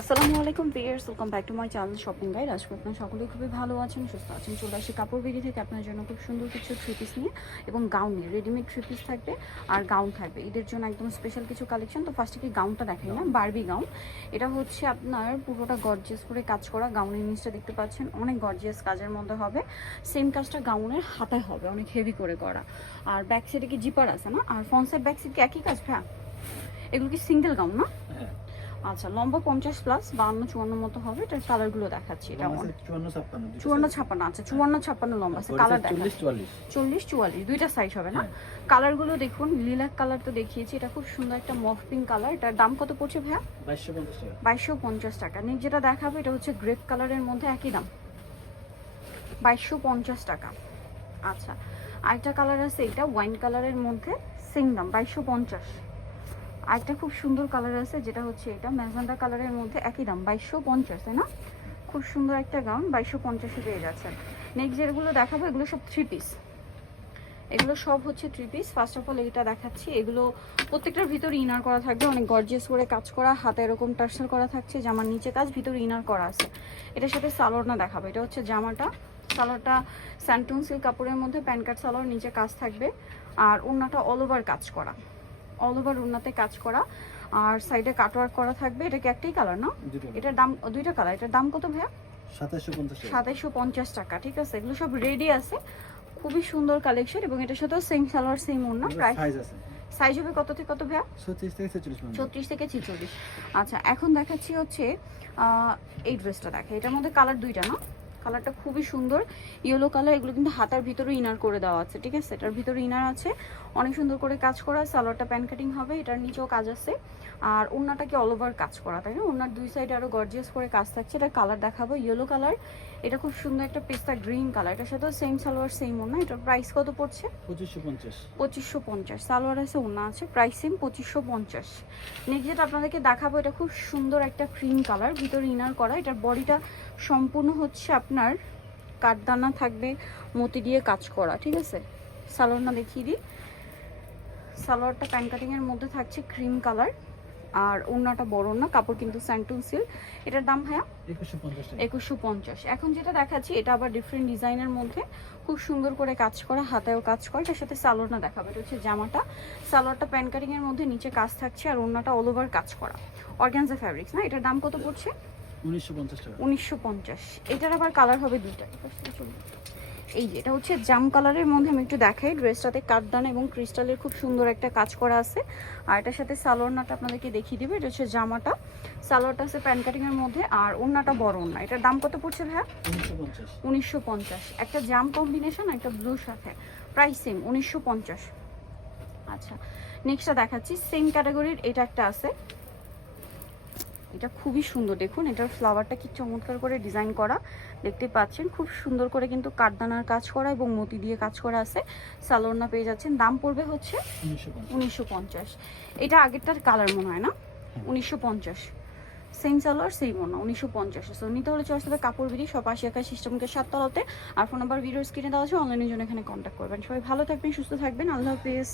আসসালামু আলাইকুম viewers, welcome back to my channel shopping guide. আজকে আপনারা সকলেই খুবই ভালো আছেন, সুস্থ আছেন। চলে আসি কাপড় বিডি থেকে আপনার জন্য খুব সুন্দর কিছু থ্রি পিস নিয়ে এবং গাউন নিয়ে। রেডিমেড থ্রি পিস থাকবে আর গাউন থাকবে, ঈদের জন্য একদম স্পেশাল কিছু কালেকশন। তো ফার্স্টে কি গাউনটা দেখাই না, বারবি গাউন। এটা হচ্ছে আপনার পুরোটা গর্জিয়াস করে কাজ করা। গাউনের নিচটা দেখতে পাচ্ছেন অনেক গর্জিয়াস কাজের মধ্যে হবে। সেম কাজটা গাউনের হাতায় হবে, অনেক হেভি করে করা। আর ব্যাক সাইডে কি জিপার আছে না, আর ফ্রন্ট সাইড ব্যাক সাইড কি একই কাজ? হ্যাঁ, এগুলো কি সিঙ্গেল গাউন না? আচ্ছা, লম্বা 50 প্লাস 52-54 মতো হবে। এটার কালারগুলো দেখাচ্ছি। এটা 54-56 আচ্ছা, 54-56 লম্বা আছে। কালার দেখাচ্ছি 40-44 দুইটা সাইজ হবে না? কালারগুলো দেখুন, লিলাক কালার তো দেখিয়েছি, এটা খুব সুন্দর একটা মফ পিঙ্ক কালার। এটার দাম কত পড়ছে ভাইয়া? 2250 টাকা। নেক্সট যেটা দেখাবো এটা হচ্ছে গ্রেপ কালারের মধ্যে, একই দাম 2250 টাকা। আচ্ছা, আরেকটা কালার আছে, এটা ওয়াইন কালারের মধ্যে, সেম দাম 2250। আরেকটা খুব সুন্দর কালার আছে, যেটা হচ্ছে এটা ম্যাজেন্ডা কালারের মধ্যে, একই দাম 2250, তাই না? খুব সুন্দর একটা গাউন 2250-এ পেয়ে যাচ্ছেন। নেক্সট যেগুলো দেখাবো এগুলো সব থ্রি পিস, এগুলো সব হচ্ছে three piece. First of all এটা দেখাচ্ছি, এগুলো প্রত্যেকটার ভিতরে ইনার করা থাকবে, অনেক গর্জিয়াস করে কাজ করা, হাতে এরকম টার্সাল করা থাকছে, জামার নিচে কাজ, ভিতরে ইনার করা আছে। এটার সাথে সালোয়ারটা দেখাবো। এটা হচ্ছে জামাটা, সালোয়ারটা স্যান্টুন সিল্ক কাপড়ের মধ্যে, প্যান্ট কাট সালোয়ার, নিচে কাজ থাকবে। আর ওড়নাটা অল ওভার কাজ করা, অল ওভার ওড়নাতে কাজ করা, আর সাইডে কাটওয়ার্ক করা থাকবে। এটা কি একটাই কালার না? এটার দাম দুইটা কালার। এটার দাম কত ভাইয়া? 2750 টাকা। ঠিক আছে, এগুলো সব রেডি আছে, খুবই সুন্দর কালেকশন। এবং এটার সাথে সেম সালোয়ার সেম ওড়না। প্রাইস সাইজ হবে কত থেকে কত ভাইয়া? 36 থেকে 46। আচ্ছা, এখন দেখাচ্ছি হচ্ছে এই ড্রেসটা দেখে, এটার মধ্যে কালার দুইটা না? কালারটা খুবই সুন্দর, ইয়েলো কালার। এগুলো কিন্তু হাতার ভিতরে ইনার করে দেওয়া আছে, ঠিক আছে? এটার ভিতরে ইনার আছে, অনেক সুন্দর করে কাজ করা। সালোয়ারটা প্যান কাটিং হবে, এটার নিচেও কাজ আছে। আর ওড়নাটা কি অল ওভার কাজ করা, তাই না? ওড়নার দুই সাইডে আরো গর্জিয়াস করে কাজ থাকছে। এটা কালার দেখাবো, ইয়েলো কালার। এটা খুব সুন্দর একটা পেস্তা গ্রিন কালার। এটার সাথেও সেম সালোয়ার সেম ওড়না। এটার প্রাইস কত পড়ছে? 2550। সালোয়ার আছে, ওড়না আছে, প্রাইস সেম 2550। নেক্সট যেটা আপনাদেরকে দেখাবো, এটা খুব সুন্দর একটা ক্রিম কালার, ভিতরে ইনার করা। এটার বডিটা সম্পূর্ণ হচ্ছে আপনার কাঠদানা থাকবে, মতি দিয়ে কাজ করা, ঠিক আছে? সালোয়ারটা দেখিয়ে দিই। সালোয়ারটা প্যান কাটিংয়ের মধ্যে থাকছে, ক্রিম কালার। আর ওড়নাটা বড় না, কাপড় কিন্তু স্যান্টুন সিল্ক। এটার দাম ভাইয়া 2150। এখন যেটা দেখাচ্ছি এটা আবার ডিফারেন্ট ডিজাইনের মধ্যে, খুব সুন্দর করে কাজ করা, হাতায়ও কাজ করা। এটার সাথে সালোয়ারটা দেখাবো। এটা হচ্ছে জামাটা, সালোয়ারটা প্যান কাটিংয়ের মধ্যে, নিচে কাজ থাকছে, আর ওড়নাটা অল ওভার কাজ করা, অর্গানজা ফ্যাব্রিক্স না? এটার দাম কত পড়ছে? 1950। এটার আবার কালার হবে দুইটা। এই যে এটা হচ্ছে জাম কালারের মধ্যে, আমি একটু দেখাই। ড্রেসটাতে কাঠদানা এবং ক্রিস্টালের খুব সুন্দর একটা কাজ করা আছে। আর এটার সাথে সালোয়ারটা আপনাদেরকে দেখিয়ে দিবে। এটা হচ্ছে জামাটা, সালোয়ারটা আছে প্যান কাটিং এর মধ্যে, আর ওড়নাটা বড় ওড়না। এটার দাম কত পড়ছে ভাইয়া? 1950। একটা জাম কম্বিনেশন, একটা ব্লুর সাথে, প্রাইস সেম 1950। আচ্ছা, নেক্সটটা দেখাচ্ছি, সেম ক্যাটাগরির এটা একটা আছে। এটা খুবই সুন্দর, দেখুন এটার ফ্লাওয়ারটা কি চমৎকার করে ডিজাইন করা, দেখতে পাচ্ছেন। খুব সুন্দর করে কিন্তু কাঠদানার কাজ করা এবং মতি দিয়ে কাজ করা আছে। সালোয়ারটা পেয়ে যাচ্ছেন, দাম পড়বে হচ্ছে 1950। এটা আগেরটার কালার মনে হয় না? 1950। সেম সালোয়ার সেম ওড়না, 1950। সো নিতে হলে চয়েস হবে কাপড় বিডি, সব 80 সিস্টেমকে 7 তলাতে। আর ফোন নাম্বার ভিডিওর স্ক্রিনে দেওয়া আছে, অনলাইনের জন্য এখানে কন্ট্যাক্ট করবেন। সবাই ভালো থাকবেন, সুস্থ থাকবেন, আল্লাহ হাফেজ।